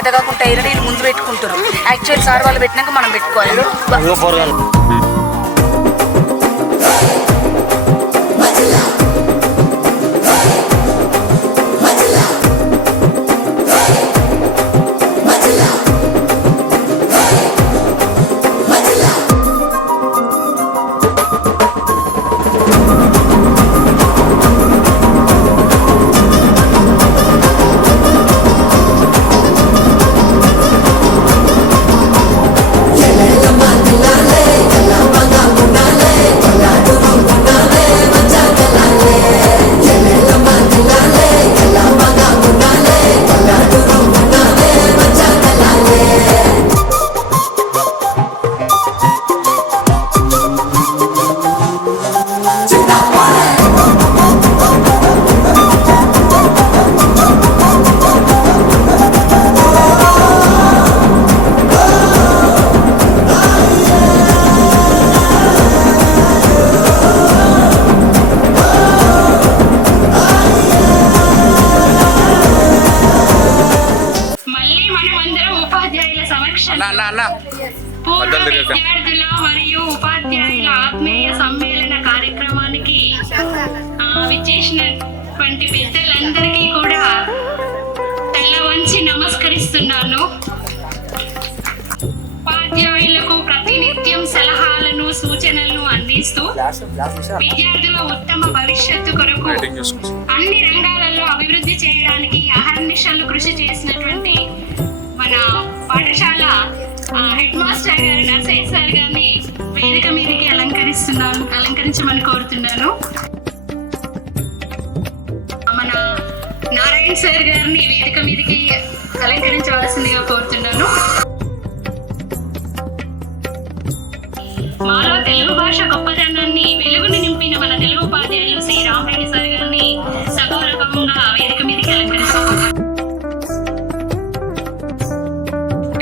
చేత కాకుండా వీళ్ళు ముందు పెట్టుకుంటారు. యాక్చువల్ సార్ వాళ్ళు పెట్టినాక మనం పెట్టుకోవాలి. విద్యార్థుల మరియు ఉపాధ్యాయుల ఆత్మీయ సమ్మేళన కార్యక్రమానికి విచ్చేసినటువంటి పెద్దలందరికీ కూడా తల వంచి నమస్కరిస్తున్నాను. ఉపాధ్యాయులకు ప్రతినిత్యం సలహాలను సూచనలను అందిస్తూ విద్యార్థుల ఉత్తమ భవిష్యత్తు కొరకు అన్ని రంగాలలో అభివృద్ధి చేయడానికి అహర్నిశలు కృషి చేసినటువంటి మన పాఠశాల హెడ్ మాస్టర్ గారు నర్సయ్య సార్ గారిని వేదిక మీదకి అలంకరించమని కోరుతున్నాను. మన నారాయణ సార్ గారిని వేదిక మీదకి అలంకరించవలసిందిగా కోరుతున్నాను. మాలో తెలుగు భాష గొప్పతనాన్ని వెలుగుని నింపిన మన తెలుగు ఉపాధ్యాయులు శ్రీ రామరెడ్డి సార్ గారిని సగౌరవంగా వేదిక మీదకి అలంకరిస్తున్నాను.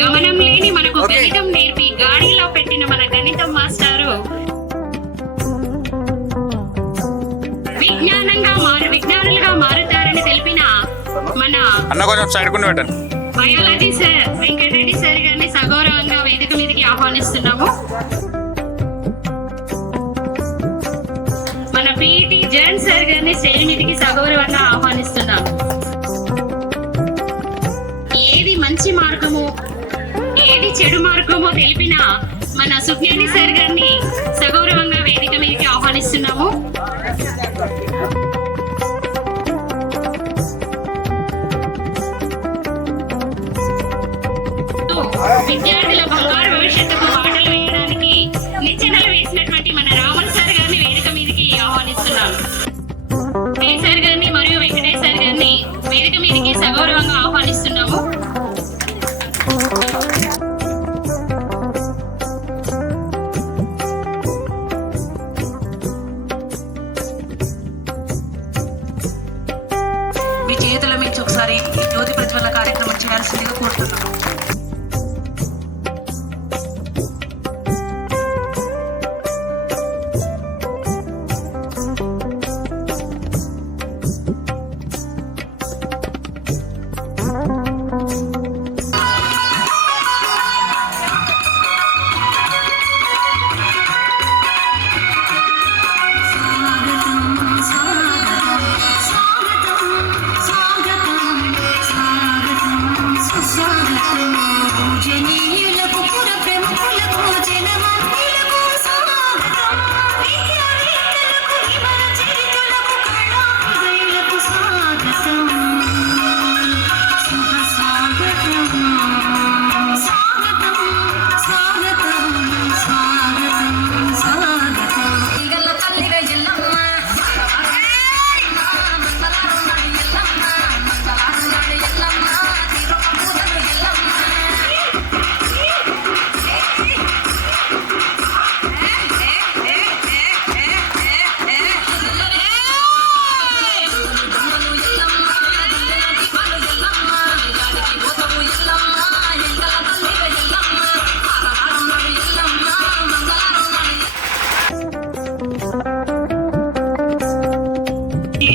గమనం లేని మనకు గణితం నేర్పి గాడిలో పెట్టిన మన గణితం మాస్టారు విజ్ఞానులుగా మారుతారని తెలిపిన మన బయాలజీ సార్ వెంకటరెడ్డి సార్ గారిని సగౌరవంగా వేదిక మీదకి ఆహ్వానిస్తున్నాము. మన పిఈటి జయన్ సార్ గారిని స్టేజ్ మీదకి సగౌరవంగా ఆహ్వానిస్తున్నాము. ఏది మంచి మార్గము ఏది చెడు మార్గమో తెలిపిన మన సుజ్ఞాని సార్ గారిని సగౌరవంగా వేదిక మీదకి ఆహ్వానిస్తున్నాము. విద్యార్థుల బంగారు భవిష్యత్తుకు బాటలు వేయడానికి నిచ్చెనలు వేసినటువంటి మన రామన్ సార్ గారిని వేదిక మీదకి ఆహ్వానిస్తున్నాము. సార్ గారిని మరియు వెంకటేష్ సార్ గారిని వేదిక మీదకి సగౌరవంగా ఆహ్వానిస్తున్నాము. మీ చేతుల మీద ఒకసారి జ్యోతి ప్రజ్వల కార్యక్రమం చేయాల్సిందిగా కోరుతున్నాము.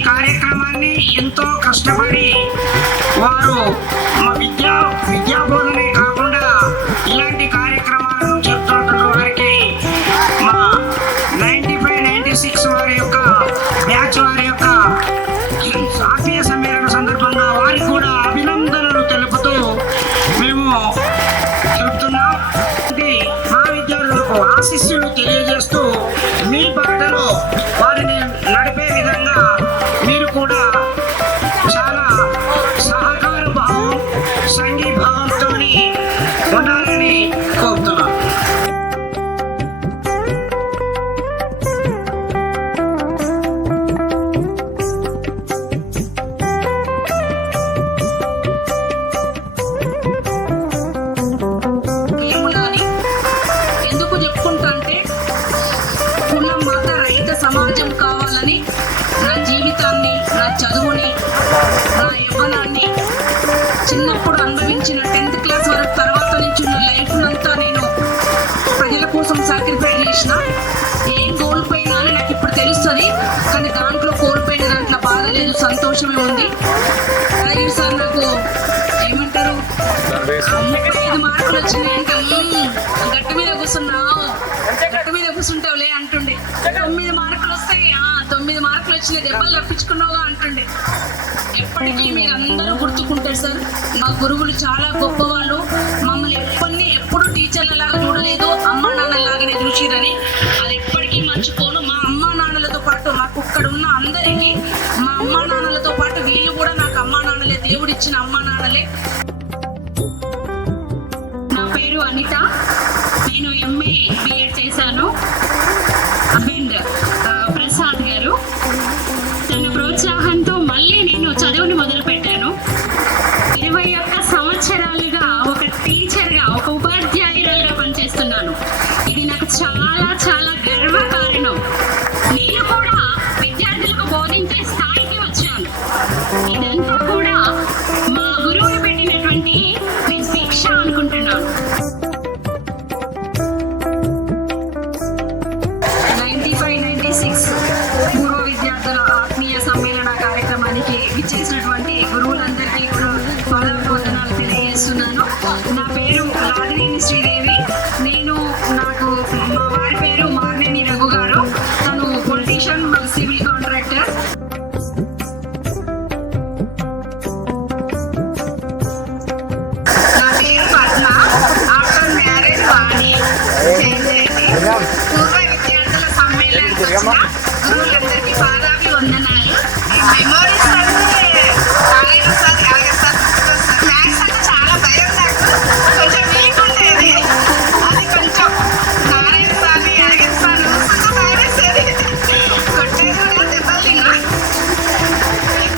కార్యక్రమాన్ని ఎంతో కష్టపడి వారు మా విద్యా బోధనే కాకుండా ఇలాంటి కార్యక్రమాలను చెప్తున్న వారికి మా 95-96 వారి యొక్క బ్యాచ్ వారి యొక్క ఆత్మీయ సమ్మేళన సందర్భంగా వారికి కూడా అభినందనలు తెలుపుతూ మేము చెప్తున్నాం. మా విద్యార్థులకు ఆశీస్సులు తెలియజేస్తూ మీ బాటలో వారిని నడిపే విధంగా మీరు కూడా చాలా సహకార భావం సంఘీభావంతో ఉండాలని కోరుతున్నాం. ఎందుకు చెప్పుకుంటా అంటే కులం మత రహిత సమాజం కావాలని నా జీవితాన్ని, నా చదువుని, నా యవ్వనాన్ని చిన్నప్పుడు అనుభవించిన 10th క్లాస్ వరకు తర్వాత నుంచి ఉన్న లైఫ్ అంతా నేను ప్రజల కోసం సాక్రిఫైస్ చేసిన. ఏం కోల్పోయినా అని నాకు ఇప్పుడు తెలుస్తుంది, కానీ దాంట్లో కోల్పోయిన దాంట్లో బాధ లేదు, సంతోషమే ఉంది. అలాగే సార్ నాకు ఏమంటారు 35 మార్కులు వచ్చినాయి అంటే గట్టి మీద కూర్చుంటావులే అంటుండే. 9 మార్కులు వస్తాయి, 9 మార్కులు వచ్చినాయి, దెబ్బలు తప్పించుకున్నావుగా అంటుండే. ఎప్పటికీ మీరు అందరూ గుర్తుకుంటారు సార్. మా గురువులు చాలా గొప్పవాళ్ళు. మమ్మల్ని ఎప్పుడూ టీచర్ల లాగా చూడలేదు, అమ్మా నాన్నలాగానే చూసిరని అది ఎప్పటికీ మర్చిపోను. మా అమ్మా నాన్నలతో పాటు నాకు ఇక్కడ ఉన్న అందరికీ మా అమ్మా నాన్నలతో పాటు వీళ్ళు కూడా నాకు అమ్మా నాన్నలే, దేవుడిచ్చిన అమ్మా నాన్నలే. నా పేరు అనిత. నేను MA B.Ed చేశాను. అండ్ ప్రసాద్ గారు తన ప్రోత్సాహంతో మళ్ళీ నేను చదువుని మొదలు పెట్టాను. 21 సంవత్సరాలుగా ఒక టీచర్గా, ఒక ఉపాధ్యాయురాలుగా పనిచేస్తున్నాను. ఇది నాకు చాలా చాలా గర్వకారణం. నేను కూడా విద్యార్థులకు బోధించే స్థాయికి వచ్చాను. ఇదంతా కూడా మా గురువులు పెట్టినటువంటి శిక్ష అనుకుంటున్నాను. 95-96 పూర్వ విద్యార్థుల ఆత్మీయ సమ్మేళన కార్యక్రమానికి ఇచ్చేసినటువంటి గురువులందరికీ కూడా పాదాభివందనాలు తెలియజేస్తున్నాను. నా పేరు లాదినేని శ్రీదేవి. నాకు మా వారి పేరు మార్నేని రఘు గారు. తను పొలిటీషియన్, సివిల్ కాంట్రాక్టర్. నా పేరు పద్మ. ఆఫ్టర్ మ్యారేజ్ వాణి పూర్వ విద్యార్థుల సమ్మేళనానికి వచ్చిన గురువులందరికీ పాదాభివందనాలు. మెమోరీస్ అంటే మ్యాథ్స్ అంటే చాలా భయం నాకు. కొంచెం వీక్ ఉండేది, అది కొంచెం నారాయణ స్వామి అడిగిస్తాను కొట్టేది కూడా దెబ్బలు.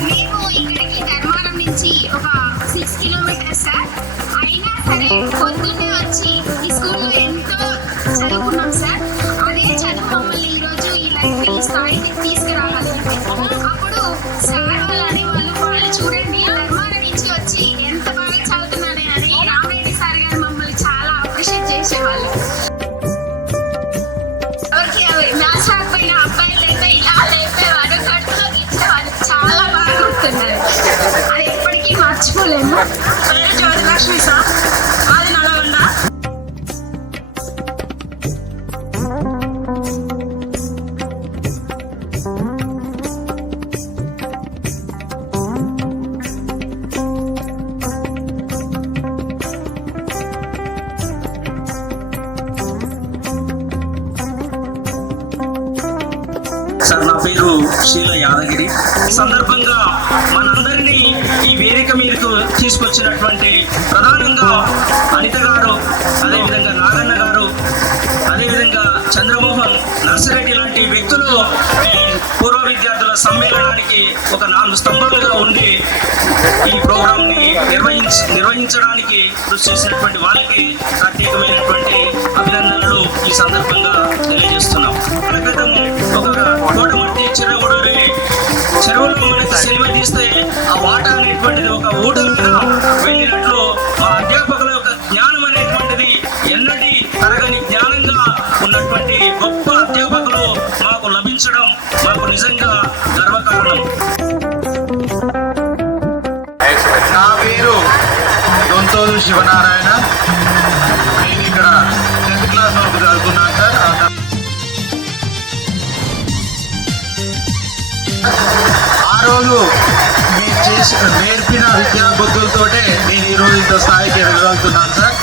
మేము ఇక్కడికి ధర్మారం నుంచి ఒక 6 కిలోమీటర్స్ సార్. అయినా సరే పొద్దున్నే వచ్చి ఈ స్కూల్లో ఎంతో చదువుకున్నాం సార్. అదే చదువు మమ్మల్ని ఈరోజు ఈ స్థాయికి తీసుకురాగలిగింది. అప్పుడు సార్ వాళ్ళు అనేవాళ్ళు చూడండి ధర్మారం నుంచి వచ్చి ఎంత బాగా చదువుతున్నానే అని రామరెడ్డి సార్ గారు మమ్మల్ని చాలా అప్రిషియేట్ చేసేవాళ్ళు. ఎవరికి మ్యాథ్స్ రాకపోయిన అబ్బాయిలు అయితే ఇలా లేపేవారు, కడుపులో గీసేవారు. చాలా బాగా గుర్తున్నారు, అది ఎప్పటికీ మర్చిపోలేము. జ్యోతిలక్ష్మి సార్, అది నల్గొండ. సార్, నా పేరు శీల యాదగిరి. సందర్భంగా మనందరినీ ఈ వేదిక మీదకు తీసుకొచ్చినటువంటి ప్రధానంగా అనిత గారు, అదేవిధంగా నాగన్న గారు, అదేవిధంగా చంద్రమోహన్, నర్సిరెడ్డి లాంటి వ్యక్తులు ఈ పూర్వ విద్యార్థుల సమ్మేళనానికి ఒక 4 స్తంభాలుగా ఉండి ఈ ప్రోగ్రాంని నిర్వహించడానికి కృషి చేసినటువంటి వాళ్ళకి ప్రత్యేకమైనటువంటి అభినందనలు ఈ సందర్భంగా తెలియజేస్తున్నాం. క్రితం ఒక కోటమట్టి చెరువులో మనకి సినిమా తీస్తే ఆ వాట అనేటువంటిది ఒక ఊటగా వెళ్ళినట్లు మా అధ్యాపకుల యొక్క జ్ఞానం అనేటువంటిది ఎన్నటి తరగని జ్ఞానంగా ఉన్నటువంటి గొప్ప అధ్యాపకులు మాకు లభించడం మాకు నిజంగా గర్వకారణం. స్వాగతం. నా పేరు దొంతోలు శివనారాయణ. నేను ఇక్కడ 10th క్లాస్ వరకు చదువుకున్నాను సార్. ఆ రోజు మీరు నేర్పిన విద్యా బుద్ధులతోటే నేను ఈరోజు ఇంత స్థాయికి ఎదగలుగుతున్నాను సార్.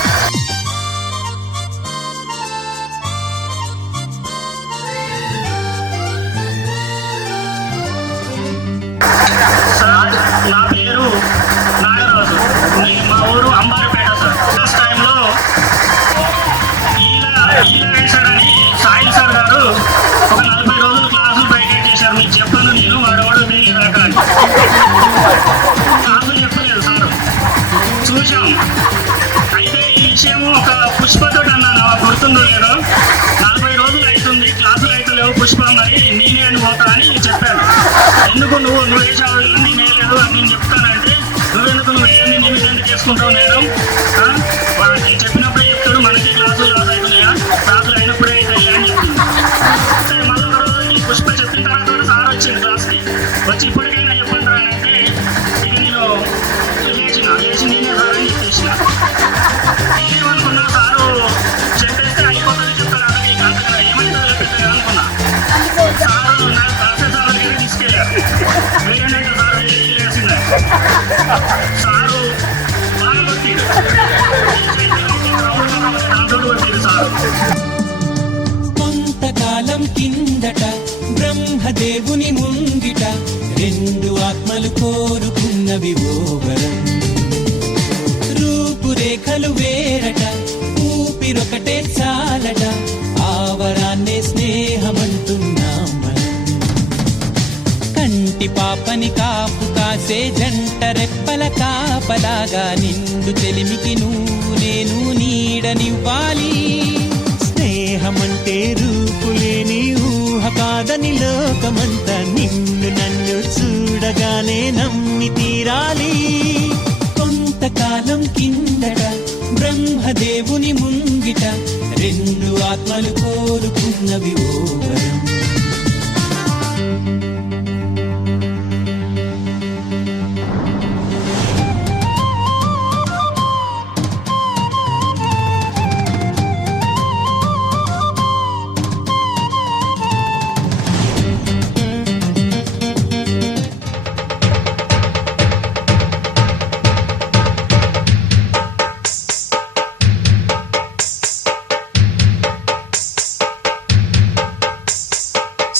సార్ నా పేరు నాగరాజు. మా ఊరు అంబారిపేట సార్. ఫస్ట్ టైంలో సార్ అని సాయి సార్ గారు ఒక 40 రోజులు క్లాసులు బయట చేశారు. మీకు చెప్పాను నేను వాడవాడు వీళ్ళు దాకా క్లాసులు చెప్పలేదు సార్. చూసాం. అయితే ఈ విషయం ఒక పుష్పతో అన్నాను, గుర్తుందో లేదో. 40 రోజులు అవుతుంది క్లాసులు అయితే లేవు పుష్ప, మరి నేనే అని పోతా అని చెప్పాను. ఎందుకు నువ్వు వేసావు నేనే లేదు అని నేను చెప్తానంటే, నువ్వు వేయండి నేను ఎందుకు చేసుకుంటావు నేను వాళ్ళకి చెప్పినప్పుడే చెప్తాడు, మనకి క్లాసులు లాస్ అవుతున్నాయా, క్లాసులు అయినప్పుడే అవుతాయి అని చెప్తుంది. మళ్ళీ ఒక రోజు ఈ పుష్ప చెప్పిన తర్వాత సార్ వచ్చింది క్లాస్కి. వచ్చి ఇప్పటికైనా చెప్పండి అంటే ఇక నేను లేచి నేనే సార్ అని చెప్పేసిన. నేనేమనుకున్నా సారు చెప్పేస్తే అయిపోతుంది చెప్తారు అలాగే అంతగా ఏమైతుందో పెట్టారు అనుకున్నా. సారు నా క్లాసెస్ సార్ దగ్గరికి తీసుకెళ్ళారు. వేరేనైతే సార్ వేసింది. సారు బాగా కొట్టిండు. దాంతో కొట్టిండు సారు. కొంతకాలం కిందట బ్రహ్మదేవుని ముంగిట 2 ఆత్మలు కోరుకున్నవి ఓ వరం. రూపురేఖలు వేరట, ఊపిరొకటే చాలట, ఆవరాన్నే స్నేహమంటున్నాం మనం. కంటి పాపని కాపు కాసే జంట రెప్పల కాపలాగా నిండు చెలిమికి నువ్వు నేను నీడనివ్వాలి. స్నేహమంటే రూపులేని ఊహ కాదని లోకమంతా నిన్ను నన్ను చూడగానే నమ్మి తీరాలి. కొంతకాలం కిందట బ్రహ్మదేవుని ముంగిట 2 ఆత్మలు కోరుకున్నవి ఓ వరం.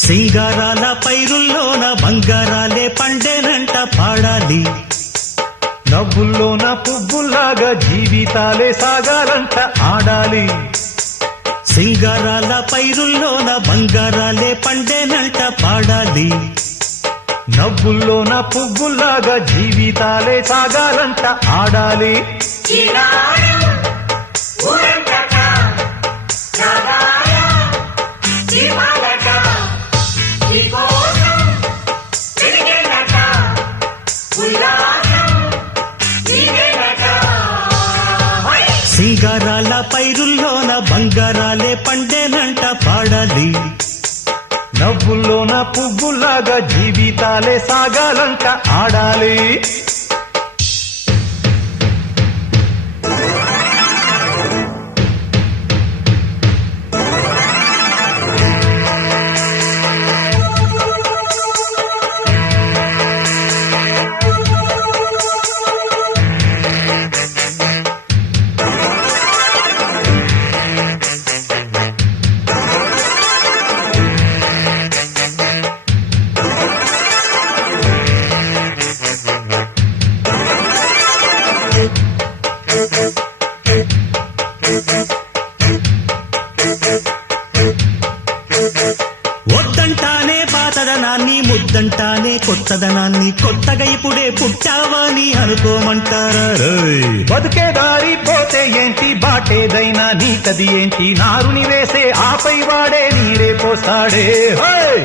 సింగారాల పైరుల్లోన బంగారాలే పండేనంట పాడాలి. నవ్వుల్లోన పువ్వుల్లాగా జీవితాలే సాగాలంట ఆడాలి. సింగారాల పైరుల్లోన బంగారాలే పండేనంట పాడాలి. నవ్వుల్లోన పువ్వుల్లాగా జీవితాలే సాగాలంట ఆడాలి. సింగారాల పైరుల్లోన బంగారాలే పండేనంట పాడాలి. నవ్వుల్లోన పువ్వుల్లాగా జీవితాలే సాగాలంట ఆడాలి. వద్దంటానే పాతదనాన్ని, ముద్దంటానే కొత్తదనాన్ని, కొత్తగా ఇప్పుడే పుట్టావని అనుకోమంటారా? బతుకే దారి పోతే ఏంటి, బాటేదైనా నీకది ఏంటి, నారుని వేసే ఆపై వాడే నీరే పోస్తాడే.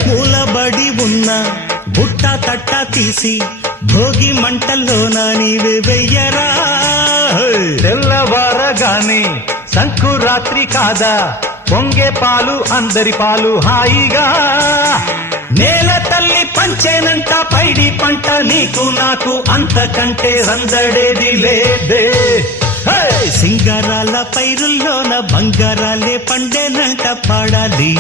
మూలబడి ఉన్న బుట్ట తట్ట తీసి భోగి మంటల్లోన నీవే వెయ్యరా. తెల్లవారగానే సంకురాత్రి కాదా, పొంగే పాలు అందరి పాలు హాయిగా నేల తల్లి పంచేనంట పైడి పంట నీకు నాకు అంతకంటే రందడేది లేదే. హే! సింగారాల పైరుల్లోన బంగారాలే పండేనంట పాడాలి.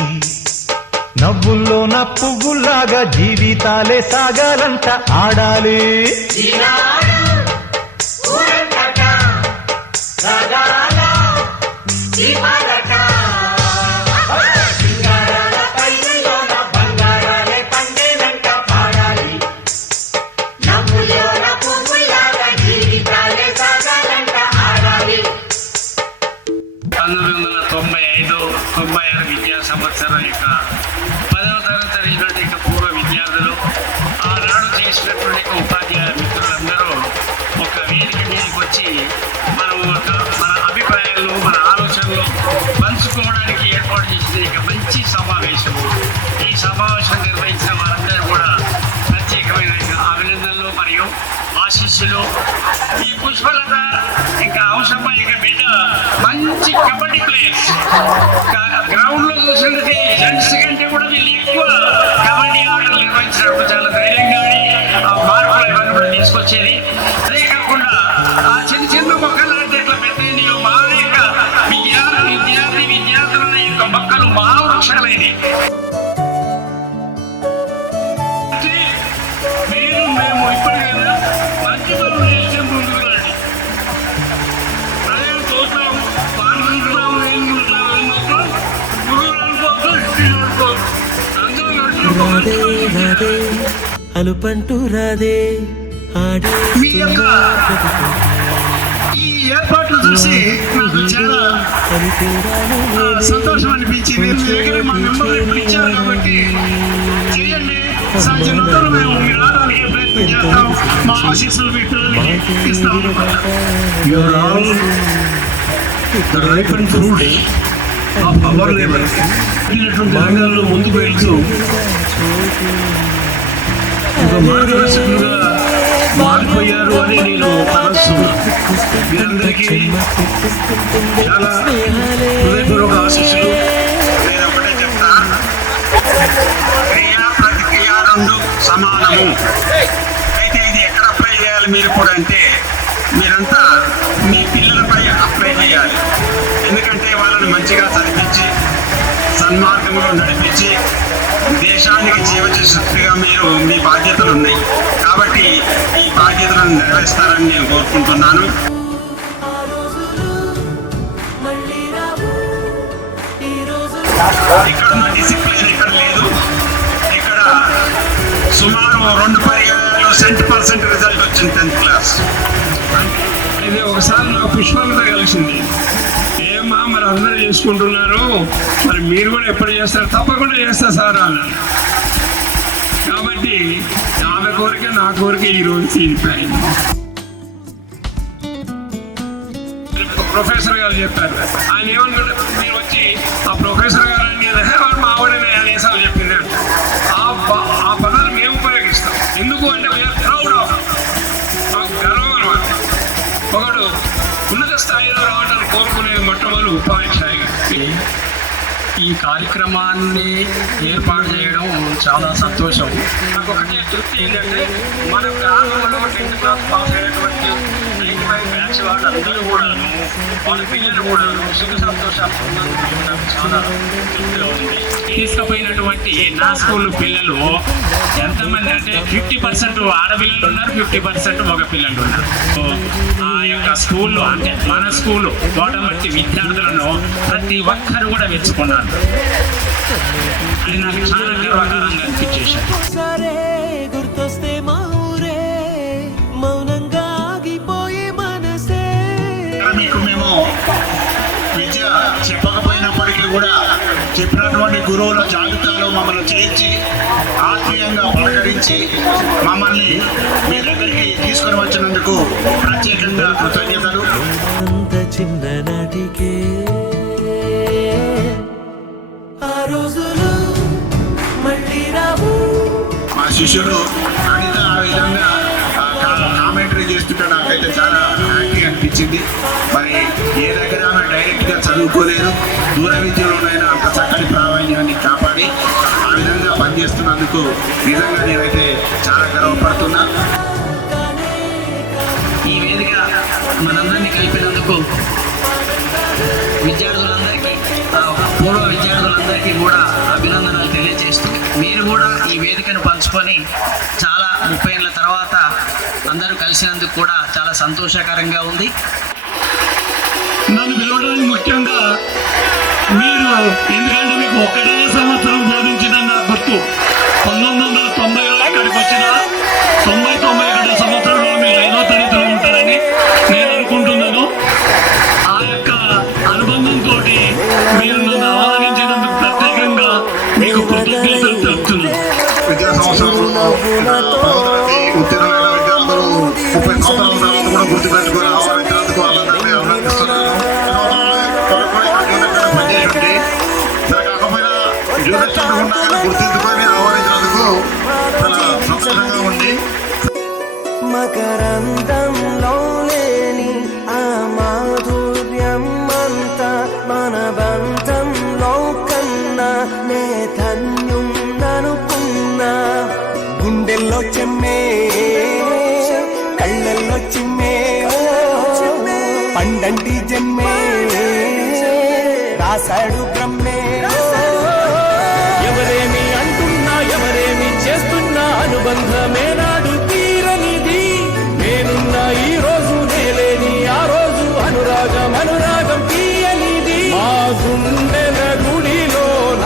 నవ్వుల్లోన పువ్వుల్లాగా జీవితాలే సాగాలంట ఆడాలి. విద్యా సంవత్సరం యొక్క 10వ తరగతి చదివినటువంటి పూర్వ విద్యార్థులు ఆనాడు చేసినటువంటి ఉపాధ్యాయ మిత్రులందరూ ఒక వేదిక మీదకి వచ్చి మన అభిప్రాయాలు మన ఆలోచనలు పంచుకోవడానికి ఏర్పాటు చేసిన ఇక మంచి సమావేశము. ఈ సమావేశం నిర్వహించిన వారందరూ కూడా ప్రత్యేకమైన అభినందనలు మరియు ఆశీస్సులు. ఈ పుష్పలత ఇంకా అవసరమై బిడ్డ మంచి కబడ్డీ ప్లేయర్స్. గ్రౌండ్ లో చూసినట్టు జెంట్స్ కంటే కూడా వీళ్ళు ఎక్కువ కబడ్డీ ఆటలు నిర్వహించినప్పుడు చాలా ధైర్యంగా ఆ మార్పులు ఇవన్నీ కూడా తీసుకొచ్చేది. అదే కాకుండా ఆ చిన్న చిన్న మొక్కలు అంటే ఇట్లా పెద్దది మా యొక్క విద్యార్థుల యొక్క మొక్కలు మా వృక్షాలైనవి. మేము ఇప్పటికైనా మంచి పనులు చేసే ముందుకు రండి. అదే చూస్తాము పాల్గొంటున్నాము అనుపంటూ రాదే మీ యొక్క ఈ ఏర్పాట్లు చూసి నాకు చాలా సంతోషం అనిపించింది. మీ దగ్గర మా మెంబర్లు ఇప్పుడు ఇచ్చారు కాబట్టి చేయండి. సాధ్యమంతా మేము మీరు రావడానికి ప్రయత్నం చేస్తాం. మా ఆశీస్సులు మీ పిల్లలకి ఇస్తాం. రంగాల్లో ముందుకు వెళ్తూ ఒక మార్గదర్శకులుగా మారిపోయారు అని నేను తలస్తున్నాను. మీరందరికీ చాలా హృదయపూర్వక ఆశీస్సులు. నేను ఒకటే చెప్తా, క్రియ ప్రతిక్రియ రెండు సమానము. అయితే ఇది ఎక్కడ అప్లై చేయాలి మీరు కూడా అంటే మీరంతా మీ పిల్లలపై అప్లై చేయాలి. ఎందుకంటే వాళ్ళని మంచిగా చదివించి సన్మార్గంలో నడిపించి దేశానికి జీవచేస్తుగా మీరు మీ బాధ్యతలు ఉన్నాయి కాబట్టి ఈ బాధ్యతలను నెరవేరుస్తారని నేను కోరుకుంటున్నాను. ఇక్కడ ఉన్న డిసిప్లిన్ ఇక్కడ లేదు. ఇక్కడ సుమారు 2 పర్యాయాలు 100% రిజల్ట్ వచ్చింది 10th క్లాస్. ఇది ఒకసారి నాకు పుష్పలతో కలిసింది. ఏమా మరి అందరూ చేసుకుంటున్నారు, మరి మీరు కూడా ఎప్పుడు చేస్తారు? తప్పకుండా చేస్తా సార్ అన్నాను. కాబట్టి ఆమె కోరిక నా కోరిక ఈరోజు తీరిపోయింది. ప్రొఫెసర్ గారు చెప్పారు. ఆయన ఏమనుకుంటే మీరు వచ్చి ఆ ప్రొఫెసర్ గారు అని మా ఆవిడనే అనేసారి చెప్పింది. ఆ పదాలు మేము ఉపయోగిస్తాం. ఎందుకు అంటే ప్రౌడ్ ఆఫ్ గర్వం అనమాట. ఒకడు ఉన్నత స్థాయిలో రావడానికి కోరుకునేది మొట్టమొదటి ఉపాధ్యాయులు. ఈ కార్యక్రమాన్ని ఏర్పాటు చేయడం చాలా సంతోషం. నాకు ఒకటే తృప్తి ఏంటంటే మన గ్రామంలో 10th క్లాస్ పాస్ అయినటువంటి 95 బ్యాచ్ వాళ్ళందరూ కూడాను వాళ్ళ పిల్లలు కూడాను సుఖ సంతోషాలు నాకు చాలా తృప్తిగా ఉంది. తీసుకుపోయినటువంటి నా స్కూల్ పిల్లలు ఎంతమంది అంటే 50% ఆడపిల్లలు ఉన్నారు, 50% మగ పిల్లలు ఉన్నారు. ఆ యొక్క స్కూల్లో అంటే మన స్కూలు తోటమట్టి విద్యార్థులను ప్రతి ఒక్కరు కూడా మెచ్చుకున్నారు. అది నాకు చాలా గర్వకారంగా అనిపించేశారు. సరే గుర్తొస్తే మా ఊరే మౌనంగా ఆగిపోయే మనసే. మీకు మేము విద్య చెప్పకపోయినప్పటికీ కూడా చెప్పినటువంటి గురువుల జాబితాలో మమ్మల్ని చేర్చి ఆత్మీయంగా పలకరించి మమ్మల్ని మీ దగ్గరికి తీసుకొని వచ్చినందుకు ప్రత్యేకంగా కృతజ్ఞతలు. అంత చిన్ననాటికే ఆ రోజులు మళ్ళీ రావు. మా శిష్యుడు అనిత ఆ విధంగా కామెంటరీ చేస్తుంటే నాకైతే చాలా హ్యాపీ అనిపించింది. మరి ఏ దగ్గర ఆమె డైరెక్ట్గా చదువుకోలేదు, దూర విద్యలోనైనా అంత చక్కటి ప్రావీణ్యాన్ని కాపాడి ఆ విధంగా పనిచేస్తుంది. చేస్తున్నందుకు నిజంగా నేనైతే చాలా గర్వపడుతున్నా. ఈ వేదిక మనందరినీ కలిపినందుకు విద్యార్థులందరికీ పూర్వ విద్యార్థులందరికీ కూడా అభినందనలు తెలియజేస్తూ మీరు కూడా ఈ వేదికను పంచుకొని చాలా 30 ఏళ్ళ తర్వాత అందరూ కలిసినందుకు కూడా చాలా సంతోషకరంగా ఉంది. నన్ను పిలవడానికి ముఖ్యంగా మీరు, ఎందుకంటే మీకు ఒక్కటే సంవత్సరం బోధించిందని నాకు గుర్తు. 1990లో ఇక్కడికి వచ్చిన 91 సంవత్సరంలో మీరు 5వ తరగతిలో ఉంటారని నేను అనుకుంటున్నాను. ఆ యొక్క అనుబంధంతో మీరు నన్ను ఆహ్వానించినందుకు ప్రత్యేకంగా మీకు కృతజ్ఞతలు తెలుపుతున్నాను. విద్యా సంవత్సరంలో ఉత్తీర్ణమైన విద్యార్థులు 30 సంవత్సరాల తర్వాత కూడా గుర్తుపెట్టుకొని ఆహ్వానించినందుకు వాళ్ళందరినీ అభినందిస్తున్నాను. పనిచేసి కాకపోయినా జూనియర్ ఉండగా గుర్తించుకొని ఆహ్వానించినందుకు చాలా సంతోషంగా ఉంది. మకరందంలో లేని ఆ మాధుర్యం అంతా మన బంధంలో కన్నా నే ధన్యున్ననుకున్నా. గుండెల్లో చెమ్మే, కళ్ళల్లో చిమ్మే, పండంటి జన్మే రాశాడు బ్రహ్మే. ఎవరేమి అంటున్నా, ఎవరేమి చేస్తున్నా, అనుబంధమే నాడు తీరనిది. నేనున్న ఈ రోజు నేలేని ఆ రోజు, అనురాగం అనురాగం తీయనిది. మా గుండెల గుడిలోన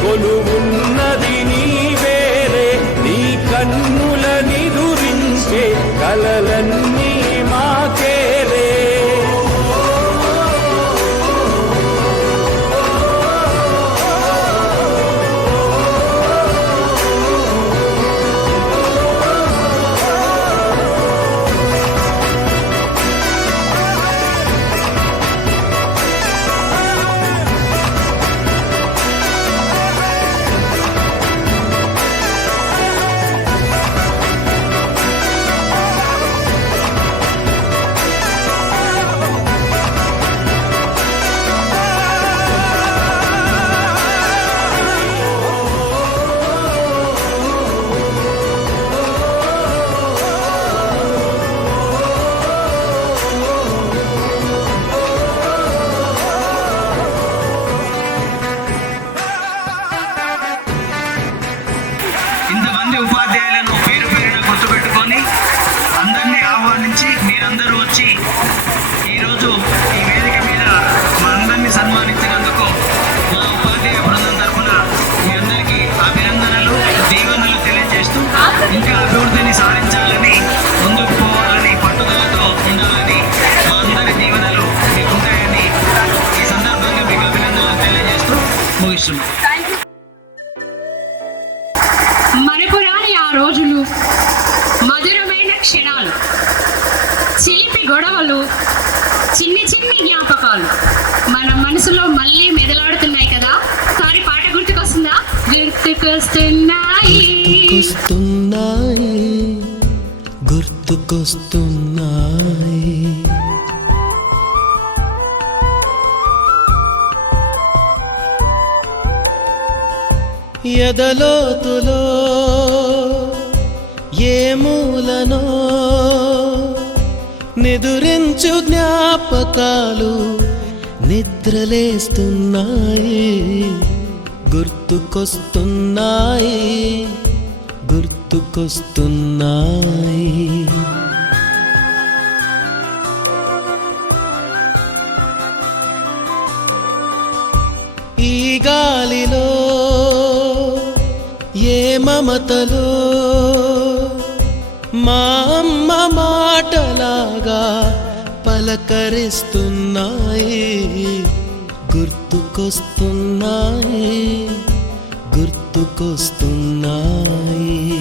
కొలువున్నది నీవేలే, నీ కన్నుల నిదురించే కలలన్నీ మాకేలే. ఇంతమంది ఉపాధ్యాయులను పేరు పేరున గుర్తుపెట్టుకొని అందరినీ ఆహ్వానించి మీరందరూ వచ్చి ఈరోజు ఈ వేదిక మీద మా అందరినీ సన్మానించినందుకు మా ఉపాధ్యాయ బృందం తరఫున మీ అందరికీ అభినందనలు, దీవెనలు తెలియజేస్తూ ఇంకా అభివృద్ధిని సాధించాలని, ముందుకు పోవాలని, పట్టుదలతో ఉండాలని మా అందరి దీవెనలు మీకుంటాయని ఈ సందర్భంగా మీకు అభినందనలు తెలియజేస్తూ ముగిస్తున్నాం. మరపురాని ఆ రోజులు, మధురమైన క్షణాలు, చిలిపి గొడవలు, చిన్ని చిన్ని జ్ఞాపకాలు మన మనసులో మళ్ళీ మెదలాడుతున్నాయి కదా. సారి పాట గుర్తుకొస్తుందా? గుర్తుకొస్తున్నాయి, గుర్తుకొస్తున్నాయి. ఎదలోతులో ఏ మూలనో నిదురించు జ్ఞాపకాలు నిద్రలేస్తున్నాయి. గుర్తుకొస్తున్నాయి, గుర్తుకొస్తున్నాయి. ఈ గాలిలో ఏ మమతలో మా అమ్మ మాటలాగా పలకరిస్తున్నాయి. గుర్తుకొస్తున్నాయి, గుర్తుకొస్తున్నాయి.